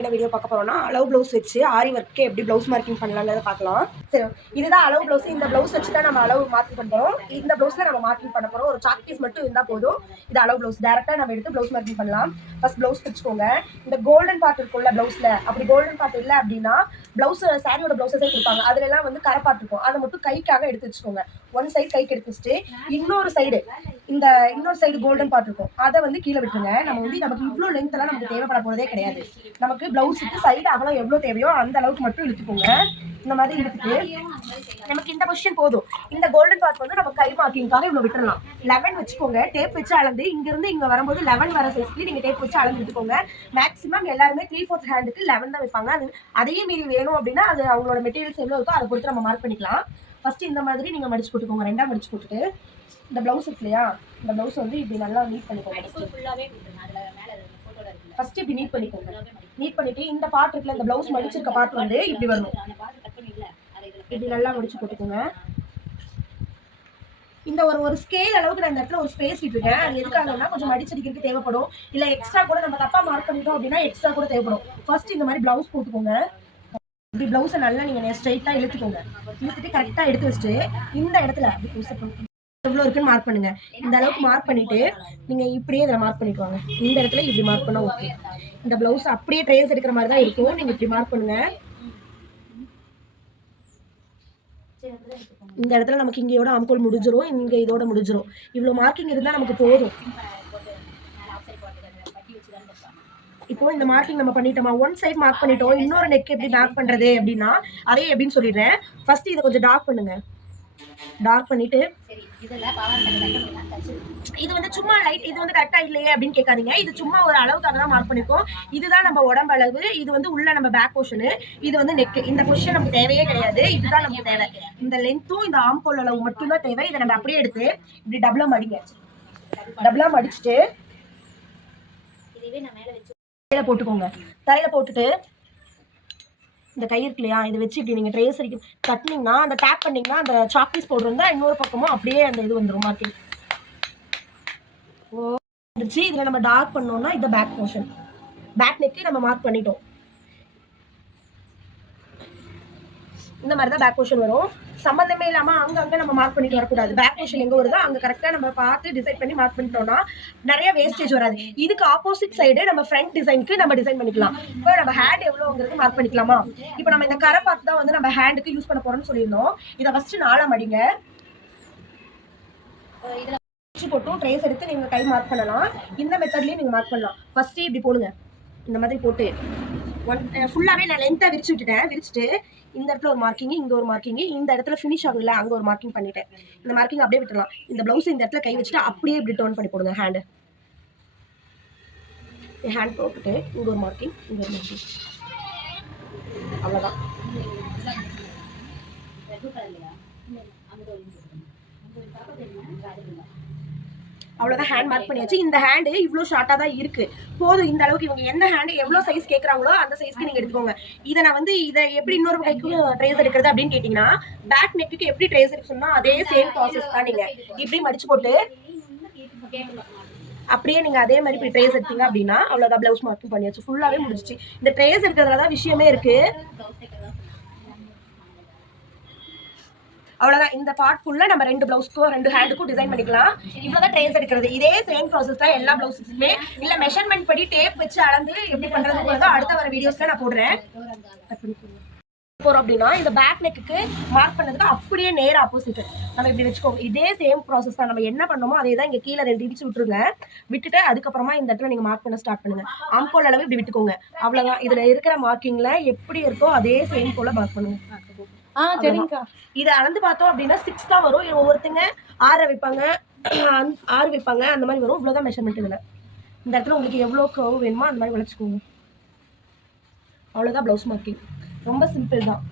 என்ன வீடியோ பார்க்க போறோம்னா அளவு ப்ளவுஸ் வச்சு ஆரி ஒர்க்கு எப்படி ப்ளவுஸ் மார்க்கிங் பண்ணலாம்னு பார்க்கலாம். சரி, இதுதான் அளவு ப்ளவுஸ். இந்த ப்ளவுஸ் வச்சு தான் நம்ம அளவு மார்க்கிங் பண்ண போறோம். இந்த ப்ளவுஸ்ல நம்ம மார்க்கிங் பண்ண போறோம். ஒரு சாக் பீஸ் மட்டும் இருந்தால் போதும். இது அளவு ப்ளவுஸ் டேரக்டா நம்ம எடுத்து ப்ளவுஸ் மார்க்கிங் பண்ணலாம். ஃபர்ஸ்ட் ப்ளவுஸ் வச்சுக்கோங்க. இந்த கோல்டன் பார்ட் இருக்குல்ல ப்ளவுஸ்ல, அப்படி கோல்டன் பார்ட் இல்லை அப்படின்னா ப்ளவுஸ் சாரியோட ப்ளவுஸஸே கொடுப்பாங்க. அதுல எல்லாம் வந்து கரை பார்ட் இருக்கும். அதை மட்டும் கைக்காக எடுத்து வச்சுக்கோங்க. ஒன் சைடு கைக்கு எடுத்து வச்சுட்டு இன்னொரு சைடு கோல்டன் பார்ட் இருக்கும். அதை வந்து கீழே விட்டுருங்க. நமக்கு இவ்வளோ லென்த் எல்லாம் நமக்கு தேவைப்பட போறதே கிடையாது. நமக்கு பிளவுஸுக்கு சைடு அகலம் எவ்வளோ தேவையோ அந்த அளவுக்கு மட்டும் இழுத்துக்கோங்க. இந்த மாதிரி இழுத்துட்டு நமக்கு இந்த பொசிஷன் போதும். இந்த கோல்டன் பார்ட் வந்து நம்ம கை மார்க்கிங்காக இவ்வளோ விட்டுறலாம். 11 வச்சுக்கோங்க. டேப் வச்சு அளந்து இங்கிருந்து இங்கே வரும்போது 11 வர சைஸ்க்கு நீங்கள் டேப் வச்சு அளந்து எடுத்துக்கோங்க. மேக்ஸிமம் எல்லாருமே 3/4 ஹேண்டுக்கு 11 தான் வைப்பாங்க. அதையே மீறி வேணும் அப்படின்னா அது அவங்களோட மெட்டீரியல்ஸ் எவ்வளோ இருக்கோ அதை பொறுத்து நம்ம மார்க் பண்ணிக்கலாம். ஃபர்ஸ்ட் இந்த மாதிரி நீங்கள் மடிச்சு போட்டுக்கோங்க. 2ஆ மடிச்சு போட்டுட்டு இந்த ப்ளவுஸ் இருக்கு இல்லையா, இந்த ப்ளவுஸ் வந்து இப்படி நல்லா நீட் பண்ணிக்கோங்க. ஃபர்ஸ்ட் இப்படி நீட் பண்ணிக்கோங்க. நீட் பண்ணிட்டு இந்த பார்ட் இருக்குல்ல, இந்த ப்ளவுஸ் மடிச்சிருக்க பார்ட் வந்து இப்படி வரணும். இப்படி நல்லா மடிச்சு போட்டுக்கோங்க. இந்த ஒரு ஸ்கேல் அளவுக்கு நான் இந்த இடத்துல ஒரு ஸ்பேஸ் விட்டுருக்கேன். அது எதுக்காகனா கொஞ்சம் மடிச்சடிக்கிறதுக்கு தேவைப்படும். இல்லை எக்ஸ்ட்ரா கூட நம்ம தப்பா மார்க் பண்ணிட்டோம் அப்படின்னா எக்ஸ்ட்ரா கூட தேவைப்படும். ஃபர்ஸ்ட் இந்த மாதிரி ப்ளவுஸ் போட்டுக்கோங்க. இப்படி ப்ளவுஸை நல்லா நீங்கள் ஸ்ட்ரைட்டாக இழுத்துக்கோங்க. இழுத்துட்டு கரெக்டாக எடுத்து வச்சுட்டு இந்த இடத்துல அப்படி எவ்வளோ இருக்குன்னு மார்க் பண்ணுங்க. இந்த அளவுக்கு மார்க் பண்ணிட்டு நீங்க இப்படியே இதில் மார்க் பண்ணிக்குவாங்க. இந்த இடத்துல இப்படி மார்க் பண்ணா ஓகே. இந்த பிளவுஸ் அப்படியே ட்ரேஸ் எடுக்கிற மாதிரி தான் இருக்கும். நீங்க இப்படி மார்க் பண்ணுங்க. இந்த இடத்துல நமக்கு இங்கேயோட ஆம்கோல் முடிஞ்சிடும், இங்க இதோட முடிஞ்சிடும். இவ்வளோ மார்க்கிங் இருந்தால் நமக்கு போதும். இப்போ இந்த மார்க்கிங் நம்ம பண்ணிட்டோமா, ஒன் சைட் மார்க் பண்ணிட்டோம். இன்னொரு நெக் எப்படி மார்க் பண்றது அப்படின்னா அதே எப்படின்னு சொல்லிடுறேன். ஃபர்ஸ்ட் இதை கொஞ்சம் டார்க் பண்ணுங்க. டார்க் பண்ணிட்டு இது வந்து சும்மா லைட், இது வந்து கரெக்டா இல்லையே அப்படின்னு கேட்காதீங்க. இது சும்மா ஒரு அளவுக்காக தான் மார்க் பண்ணிருக்கோம். இதுதான் நம்ம உடம்பு அளவு. இது வந்து உள்ள நம்ம பேக் போர்ஷனு, இது வந்து நெக். இந்த பொசிஷன் நமக்கு தேவையே கிடையாது. இதுதான் நமக்கு தேவை. இந்த லென்த்தும் இந்த ஆம்கோல் அளவு மட்டும் தான் தேவை. இதை நம்ம அப்படியே எடுத்து இப்படி டபுளா மடிங்க. டபுளா மடிச்சுட்டு தரையில போட்டுக்கோங்க. தரையில போட்டுட்டு இந்த கை இருக்கு இல்லையா, இதை வச்சு இப்படி நீங்கள் ட்ரேஸ் அடிக்க கட்டினீங்கன்னா, அந்த டேப் பண்ணிங்கன்னா அந்த சாக் பீஸ் போடுறதா இன்னொரு பக்கமும் அப்படியே அந்த இது வந்துடும் மார்க்கிங். ஓ வந்துருச்சு. இதில் நம்ம டார்க் பண்ணோம்னா இந்த பேக் போர்ஷன், பேக் நெக்கு நம்ம மார்க் பண்ணிட்டோம். இந்த மாதிரி தான் பேக் போர்ஷன் வரும். சம்மந்தமே இல்லாமல் அங்கங்கே நம்ம மார்க் பண்ணிட்டு வரக்கூடாது. பேக் போர்ஷன் எங்கே வருதோ அங்கே கரெக்டாக நம்ம பார்த்து டிசைட் பண்ணி மார்க் பண்ணிட்டோம்னா நிறைய வேஸ்டேஜ் வராது. இதுக்கு ஆப்போசிட் சைடு நம்ம ஃப்ரண்ட் டிசைனுக்கு நம்ம டிசைன் பண்ணிக்கலாம். இப்போ நம்ம ஹேண்ட் எவ்வளோங்கிறது மார்க் பண்ணிக்கலாமா. இப்போ நம்ம இந்த கரை பார்த்து தான் வந்து நம்ம ஹேண்டுக்கு யூஸ் பண்ண போகிறோம்னு சொல்லியிருந்தோம். இதை ஃபஸ்ட்டு 4ஆ மடிங்க. இதில் போட்டும் ட்ரேஸ் எடுத்து நீங்கள் கை மார்க் பண்ணலாம். இந்த மெத்தட்லேயும் நீங்கள் மார்க் பண்ணலாம். ஃபஸ்ட்டு இப்படி போடுங்க. இந்த மாதிரி போட்டு ஃபுல்லாகவே நான் லென்த்தாக விரிச்சு விட்டுட்டேன். விரிச்சுட்டு இந்த இடத்துல ஒரு மார்க்கிங், இங்கே ஒரு மார்க்கிங், இந்த இடத்துல ஃபினிஷ் ஆகும்ல அங்கே ஒரு மார்க்கிங் பண்ணிட்டேன். இந்த மார்க்கிங் அப்படியே விட்டுலாம். இந்த ப்ளவுஸ் இந்த இடத்துல கை வச்சுட்டு அப்படியே இப்படி டர்ன் பண்ணி போடுங்க. ஹேண்ட் போட்டுட்டு இங்கே ஒரு மார்க்கிங், இங்கே ஒரு மார்க்கிங். அவ்வளோதான். அவ்வளோதான். ஹேண்ட் மார்க் பண்ணியாச்சு. இந்த ஹேண்டு இவ்வளோ ஷார்ட்டாக தான் இருக்கு. போதும் இந்த அளவுக்கு. இவங்க எந்த ஹேண்டு எவ்வளோ சைஸ் கேட்குறாங்களோ அந்த சைஸ்க்கு நீங்கள் எடுத்துக்கோங்க. இதை நான் வந்து இதை எப்படி இன்னொரு கைக்கு ட்ரேஸ் எடுக்கிறது அப்படின்னு கேட்டிங்கன்னா, பேக் நெக்குக்கு எப்படி ட்ரேஸ் எடுக்க சொன்னால் அதே சேம் ப்ராசஸ் தான். நீங்கள் இப்படி மடிச்சு போட்டு அப்படியே நீங்கள் அதே மாதிரி இப்படி ட்ரேஸ் எடுத்தீங்க அப்படின்னா அவ்வளோதான். ப்ளவுஸ் மார்க்கிங் பண்ணியாச்சு. ஃபுல்லாகவே முடிஞ்சிச்சு. இந்த ட்ரேஸ் எடுக்கிறதுல தான் விஷயமே இருக்குது. அவ்வளோதான். இந்த பார்ட் ஃபுல்லாக நம்ம 2 ப்ளவுஸ்க்கும் 2 ஹேண்டுக்கும் டிசைன் பண்ணிக்கலாம். இவ்வளோதான் ட்ரேஸ் எடுக்கிறது. இதே சேம் ப்ராசஸ் தான் எல்லா ப்ளவுஸுக்குமே. இல்லை மெஷர்மெண்ட் படி டேப் வச்சு அளந்து எப்படி பண்ணுறது அடுத்த வர வீடியோஸில் நான் போடுறேன். போகிறோம் அப்படின்னா இந்த பேக் நெக்குக்கு மார்க் பண்ணதுக்கு அப்படியே நேர் ஆப்போசிட் நம்ம இப்படி வச்சுக்கோங்க. இதே சேம் ப்ராசஸ் தான். நம்ம என்ன பண்ணோமோ அதே தான். இங்கே கீழே 2 இடிச்சு விட்டுருங்க. விட்டுட்டு அதுக்கப்புறமா இந்த இடத்துல நீங்கள் மார்க் பண்ண ஸ்டார்ட் பண்ணுங்க. ஆம்கோல் அளவு இப்படி விட்டுக்கோங்க. அவ்வளோதான். இதில் இருக்கிற மார்க்கிங்கில் எப்படி இருக்கோ அதே சேம் போல் மார்க் பண்ணுங்க. சரிங்கக்கா. இதை அளந்து பார்த்தோம் அப்படின்னா 6 தான் வரும். ஒவ்வொருத்தங்க 6 வைப்பாங்க, 6 வைப்பாங்க, அந்த மாதிரி வரும். இவ்வளோதான் மெஷர்மெண்ட். இதில் இந்த இடத்துல உங்களுக்கு எவ்வளோ கர்வ் வேணுமோ அந்த மாதிரி வளைச்சிக்கோங்க. அவ்வளோதான் ப்ளவுஸ் மார்க்கிங். ரொம்ப சிம்பிள் தான்.